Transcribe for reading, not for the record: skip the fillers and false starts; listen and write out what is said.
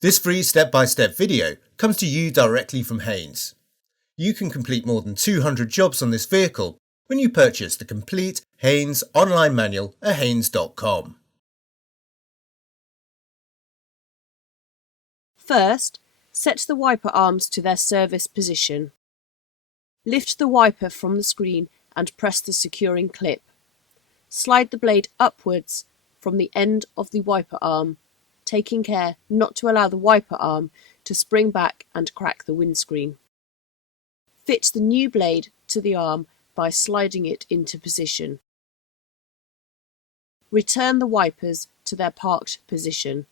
This free step-by-step video comes to you directly from Haynes. You can complete more than 200 jobs on this vehicle when you purchase the complete Haynes online manual at haynes.com. First, set the wiper arms to their service position. Lift the wiper from the screen and press the securing clip. Slide the blade upwards from the end of the wiper arm, taking care not to allow the wiper arm to spring back and crack the windscreen. Fit the new blade to the arm by sliding it into position. Return the wipers to their parked position.